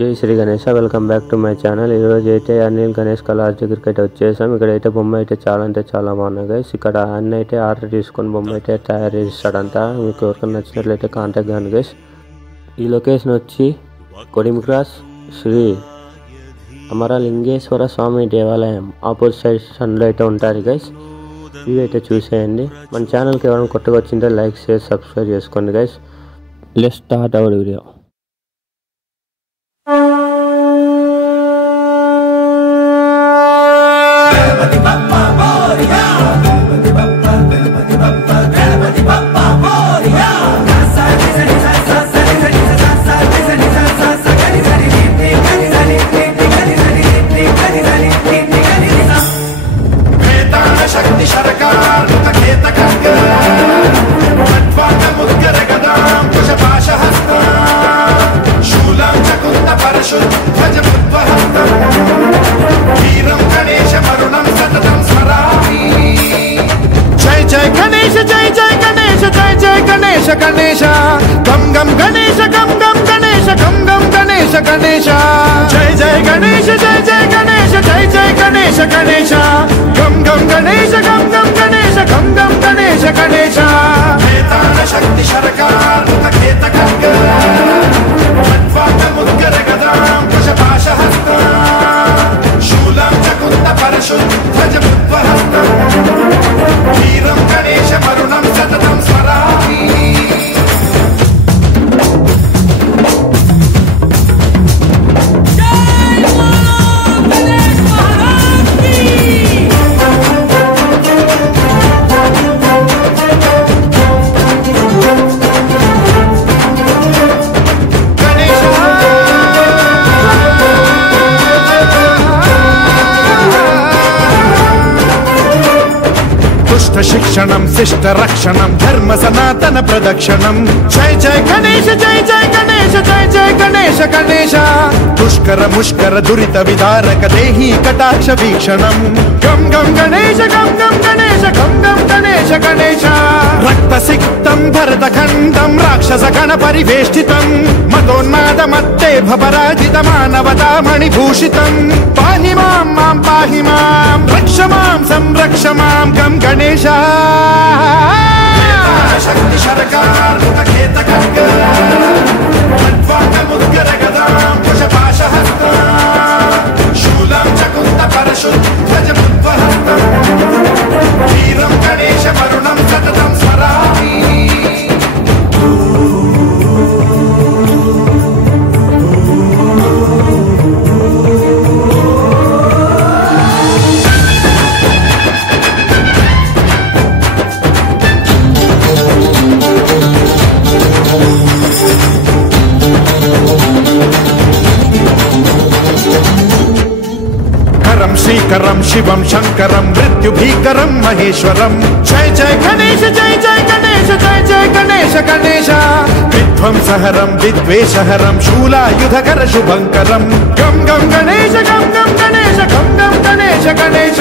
జై Shri Ganesha welcome back to my channel. ఈరోజు అయితే అనిల్ గణేష్ కలర్స్ దగ్గరికి అయితే వచ్చేసాం. ఇక్కడైతే బొమ్మ అయితే చాలా అంటే చాలా బాగున్నాయి గైస్. ఇక్కడ అన్న అయితే ఆర్డర్ తీసుకొని బొమ్మ అయితే తయారు చేస్తాడంట. మీకు ఎవరికైనా నచ్చినట్లయితే కాంటాక్ట్ కాండి గైస్. ఈ లొకేషన్ వచ్చి కొడిమిక్రాస్ శ్రీ అమరలింగేశ్వర స్వామి దేవాలయం ఆపోజిట్ సైడ్లో అయితే ఉంటుంది గైస్. ఇవి అయితే చూసేయండి. మన ఛానల్కి ఎవరైనా కొత్తగా వచ్చింటే లైక్ షేర్ సబ్స్క్రైబ్ చేసుకోండి guys. Let's start our video. Ganesh गम गम गणेश गम गम गणेश गम गम गणेश गणेश जय जय गणेश जय जय गणेश जय जय गणेश गणेश गम गम गणेश गम गम गणेश गम गम गणेश गणेश शक्ति सरकार खेत खड्ग मुद्गर गदां कुशपाशहस्त शूलं च कुन्द परशुध्वज बुद्ध्वहस्तं वीरं गणेश मरुणं सततं स्मरामि. शिक्षणं शिष्ट रक्षणं धर्म सनातन प्रदक्षिणं जय जय गणेश जय जय गणेश जय जय गणेश गणेश दुष्कर मुष्कर दुरित विदारक देहि कटाक्ष वीक्षणं गम गम गणेश गम गम गणेश गम गम गणेश गणेश रक्त सिक्तं भरत खंडं राक्षस गण परिवेष्टितं मदोन्माद मत्ते भपराजित मानवता मणिभूषितं पाहि मां मां पाहि मां रक्ष मां संरक्ष मां गम गणेश शक्ति सरकार खेत खड्ग मुद्गर गदां कुशपाशहस्त शूलं च कुन्द परशुध्वज बुद्ध्वहस्तं वीरं गणेश मरुणं सततं स्मरामि. श्रीकरं शिवं शंकरं मृत्युभीकरं महेश्वरं जय जय गणेश जय जय गणेश जय जय गणेश गणेश विध्वंसहरं विद्वेषहरं शूलायुधकर शुभंकरं गम गम गणेश गम गम गणेश गम गम गणेश गणेश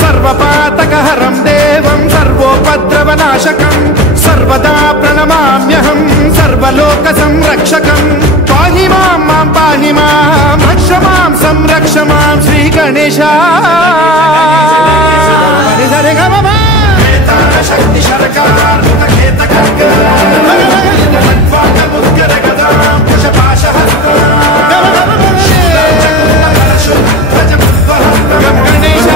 सर्वपातकहरं देवं सर्वोपद्रवनाशकं सर्वदा प्रणमाम्यहं सर्वलोकसंरक्षकं पाहि मां मां पाहि मां रक्ष मां संरक्ष मां श्री गणेश. शक्ति सरकार खेत खड्ग मुद्गर गदां कुशपाशहस्त शूलं च कुन्द परशुध्वज बुद्ध्वहस्तं गणेश.